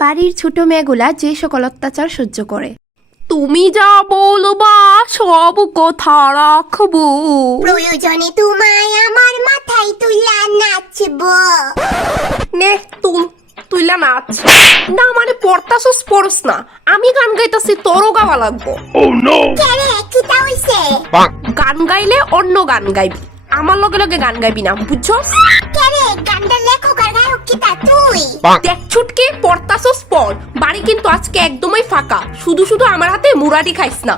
বাড়ির ছোট মেয়েগুলা যে সকল অত্যাচার সহ্য করে। তুমি যা বলবা সব কথা রাখবো। প্রয়োজনে তোমায় আমার মাথায় তুইলা নাচবো। নে তুইলা নাচ। না মানে পড়তাছস পড়স না, আমি গান গাইতাছি তোরও গাওয়া লাগবো। কেরে কিটা হইছে? গান গাইলে অন্য গান গাইবি, আমার লগে লগে গান গাইবি না, বুঝছস? কেরে গান্ডার লেখক আর গায়ক কিটা তুই? দেখ ছুটকে পড়তাছস পড়, বাড়ি কিন্তু আজকে একদমই ফাঁকা, শুধু শুধু আমার হাতে মুরাদি খাইস না।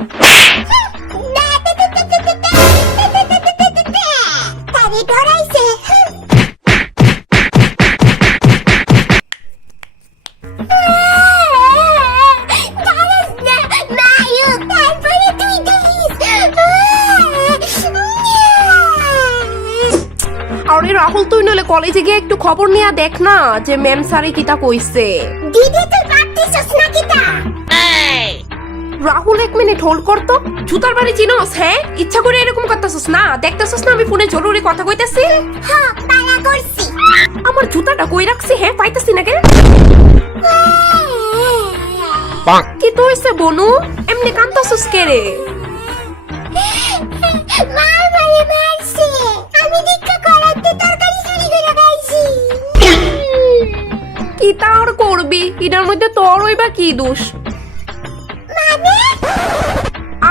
তারে ডরাইছে। আরে রাহুল, তুই নলে কলেজে গিয়ে একটু খবর নিয়ে দেখ না যে ম্যাম স্যারে কিটা কইছে। দিদি তুই পারতেছস না কিটা? রাহুল 1 মিনিট হোল্ড কর তো। জুতার বাড়ি চিনোস? হ্যাঁ, ইচ্ছা করে এরকম করতেছস না, দেখতেছস না আমি ফোনে জরুরি কথা কইতাছি। হ্যাঁ পালা করছি। আমার জুতাটা কই রাখছি? হ্যাঁ পাইতাছি না কেন? কি তো হইছে বনু, এমনি কান্তাছস কে রে? মা আমারে মারছে, আমি ভিক্ষা করাতে তরকারি চুরি করে খাইছি। কি তার করবি, এটার মধ্যে তোর হইবা কি দোষ? মানে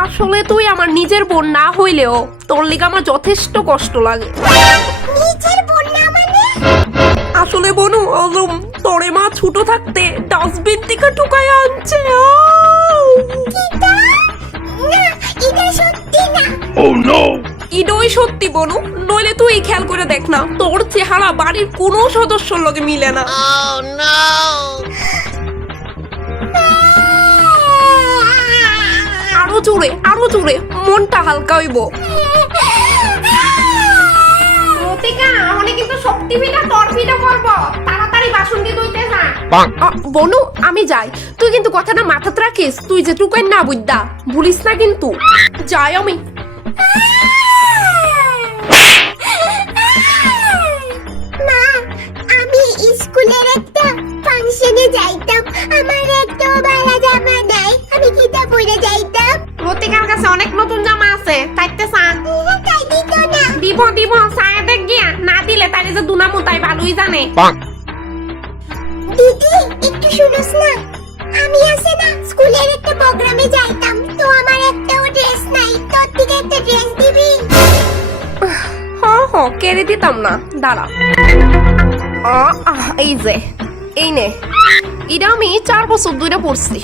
আসলে তুই আমার নিজের বোন না হইলেও তোর লিগে আমার যথেষ্ট কষ্ট লাগে। নিজের বোন না মানে? আসলে বনু আলম, তোরে মা ছোট থাকতে ডাস্টবিন থেকে ঢুকায় আনছে। কিটা? না এটা সত্যি না। ইডই সত্যি বনু, নইলে তুই খেয়াল করে দেখ না, তোর চেহারা বাড়ির কোনো সদস্যর লগে মিলে না। আরো জোরে, মনটা হালকা হইব। কিন্তু শক্তি ফিটা তোর ফিটা করব, তাড়াতাড়ি বাসন দিয়ে ধুইতে যা। বনু আমি যাই, তুই কিন্তু কথাটা মাথাতে রাখিস, তুই যে টুকাই না বুঝদা, ভুলিস না কিন্তু। যাই আমি। মা, আমি স্কুলের একটা ফাংশনে যাইতাম, আমার একটা ভালো জামা নাই, আমি কিটা পরে যাইতাম? রতিকার কাছে অনেক নতুন জামা আছে, তাইতে চা। তাই দিত না। দিব চায়া দেখ গিয়া, না দিলে তাই যে দুনামু তাই ভালোই জানে। দিদি একটু শুনোস না, আমি আছে না স্কুলের একটা প্রোগ্রামে যাইতাম, তো আমার একটাও ড্রেস নাই, তোর থেকে একটা ড্রেস দিবি? কেড়ে দিতাম না, দাঁড়া। এই যে এই নে, এটা আমি 4 বছর ধরে পড়ছি।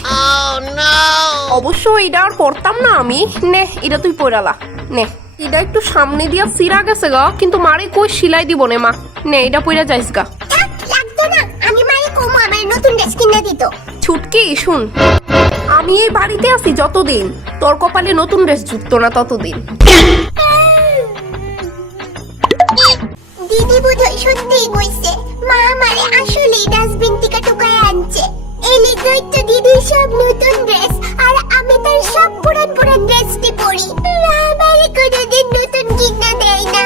অবশ্য এটা আর পড়তাম না আমি। নে এটা তুই পড়ালা, নে। এটা একটু সামনে দিয়া সিরা গেছে গা, কিন্তু মারে কই সিলাই দিব নে মা। নে এটা পইরা যাইস গা। থাক, লাগতো না, আমি মারে কমু আমার নতুন ড্রেস কিনে দিত। ছুটকি শুন, আমি এই বাড়িতে আছি যতদিন তোর কপালে নতুন ড্রেস জুটতো না ততদিন। দিদি বোধহয় সত্যিই কইছে, মা আমারে আসলেই ডাস্টবিন থেকে টুকায় আনছে। এই লিগই তো দিদির সব নতুন ড্রেস, আর আমি তার সব পুরান ড্রেসটি পরি। মা আমারে কোনোদিন নতুন কিনা দেয় না।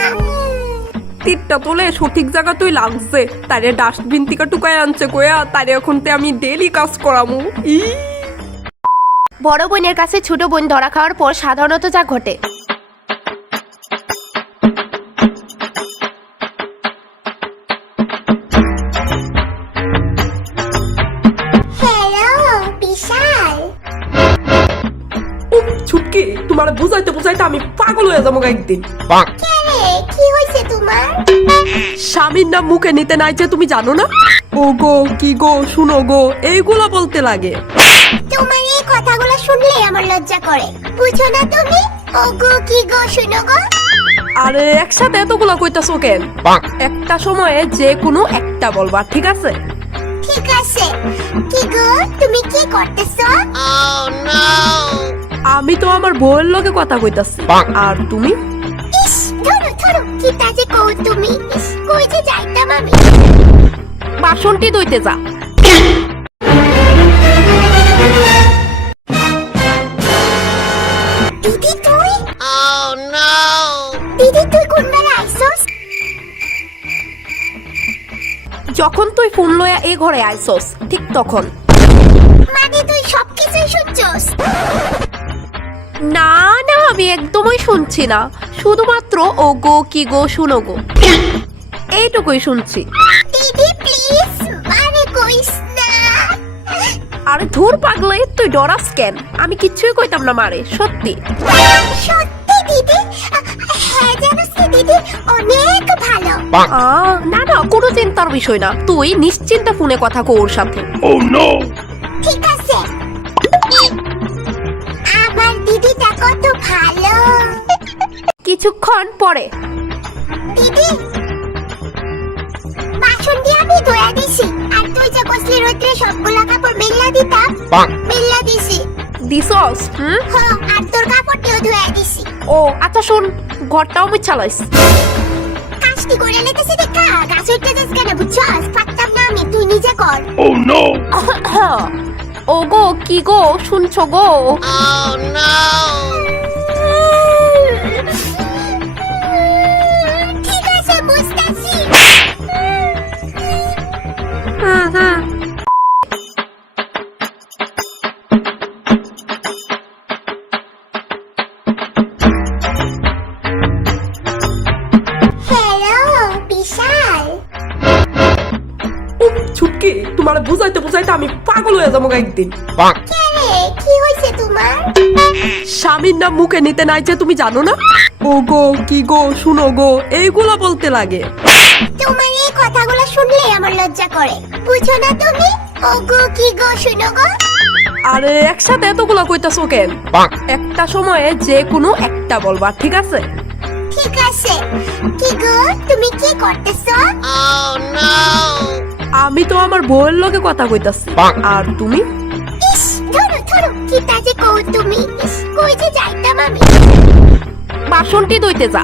তীরটা তোলে সঠিক জায়গা তুই লাগছে, তারে ডাস্টবিন থেকে টুকায় আনছে কয়া, তারে এখন তে আমি ডেলি কাজ করামু। বড় বোনের কাছে ছোট বোন ধরা খাওয়ার পর সাধারণত যা ঘটে। হ্যালো বিশাল। ছুটকি, তোমার বুঝাইতে আমি পাগল হয়ে যাবো একদিন। কেরে কি হইছে তোমার? স্বামীর নাম মুখে নিতে নাই যে তুমি জানো না? ও গো, কি গো, শুনো গো, এইগুলা বলতে লাগে। তোমার এই কথাগুলো শুনলে আমার লজ্জা করে, বুঝো না তুমি? ও গো কি গো শুনো গো। আরে একসাথে এতগুলা কইতাছো কেন? একটা সময়ে যে কোনো একটা বলবা, ঠিক আছে? ঠিক আছে। কি গো তুমি কি করতেছো? আমি তো আমার বউয়ের লগে কথা কইতাছি, আর তুমি? ইস ধরো কি তাজে কও তুমি। ইস কই যে যাইতাম আমি। বাসনটি ধুইতে যা। দিদি তুই? দিদি তুই কোন বেলা আইছস? যখন তুই ফোন লয়া এই ঘরে আইছস ঠিক তখন। মানে তুই সবকিছুই শুনছস? না না, আমি একদমই শুনছি না, শুধুমাত্র ও গো কি গো শুনো গো এইটুকুই শুনছি। দিদি প্লিজ মানে কইস না। আরে ধুর পাগলে, তুই ডরাস কেন? আমি কিচ্ছুই কইতাম না মারে, সত্যি। সত্যি দিদি? হ্যাঁ জানোস কি দিদি, অনেক ভালো। না না, কোনো চিন্তার বিষয় না, তুই নিশ্চিন্তে ফোনে কথা কো ওর সাথে। ঠিক আছে। আমার দিদিটা কত ভালো। কিছুক্ষণ পরে দিদি বাসন দিয়ে আমি ধুয়ে দিছি, আর তুই যে কইছিলি রোদ্রে সবগুলা কাপড় মেলা দিতাম, মেলা দিছি। দিছস? হ্যাঁ, আর তোর কাপড়টিও ধুয়ে দিছি। ও আচ্ছা, শোন, ঘরটাও মুই চালাইস। কাজটি করে নিতেছি দেখা গাছ উঠতে যাস কেন বুঝছস? পারতাম না আমি, তুই নিজে কর। ও গো কি গো শুনছো গো? ঠিক আছে, বুঝতাছি। হ্যালো বিশাল। ছুটকি, তোমার বুঝাইতে বুঝাইতে আমি পাগল হয়ে যাবো একদিন। কে রে, কি হয়েছে তোমার? স্বামীর নাম মুখে নিতে নাই যে তুমি জানো না? ও গো কি গো শুনো গো এইগুলা বলতে লাগে। তোমার এই কথাগুলো শুনলে আমার লজ্জা করে, বুঝো না তুমি? ও গো কি গো শুনো গো। আরে একসাথে এতগুলা কইতাছো কেন? একটা সময়ে যে কোনো একটা বলবা, ঠিক আছে? ঠিক আছে। কি গো তুমি কি করতেছো? আমি তো আমার বউয়ের লগে কথা কইতাছি। আর তুমি? ইস ধরো ধরো, কি তাজে কও তুমি। ইস, কই যে যাইতাম আমি। বাসনটি ধুইতে যা।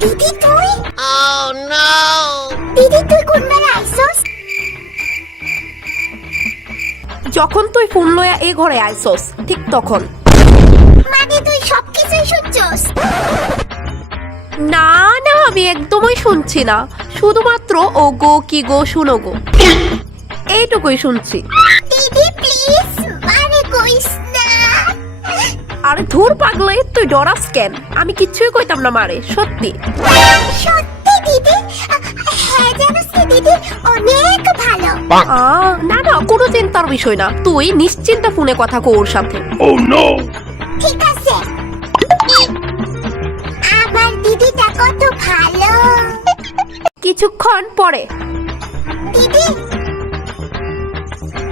দিদি তুই? দিদি তুই কোন বেলা আইছস? যখন তুই ফোন লয়া এই ঘরে আইছস ঠিক তখন। মানে তুই সবকিছুই শুনছস? না না, আমি একদমই শুনছি না, শুধুমাত্র ও গো কি গো শুনো গো এইটুকুই শুনছি। দিদি প্লিজ মানে কইস না। আরে ধুর পাগলে, তুই ডরাস কেন? আমি কিচ্ছুই কইতাম না মারে, সত্যি। সত্যি দিদি? হ্যাঁ জানোস কি দিদি, অনেক ভালো। না না, কোনো চিন্তার বিষয় না, তুই নিশ্চিন্তে ফোনে কথা কো ওর সাথে। ঠিক আছে। আমার দিদিটা কত ভালো। কিছুক্ষণ পরে দিদি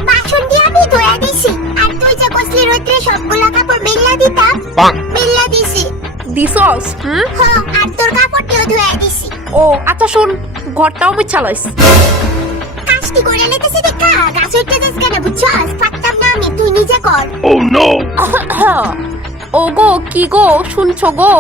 বাসন দিয়ে আমি ধুয়ে দিছি, আর তুই যে কইছিলি রোদ্রে সবগুলা কাপড় মেলা দিতাম, মেলা দিছি। দিছস? হ্যাঁ, আর তোর কাপড়টিও ধুয়ে দিছি। ও আচ্ছা, শোন, ঘরটাও মুই চালাইস। কাজটি করে নিতেছি দেখা গাছ উঠতে যাস কেন বুঝছস? পারতাম না আমি, তুই নিজে কর। ও গো কি গো শুনছো গো?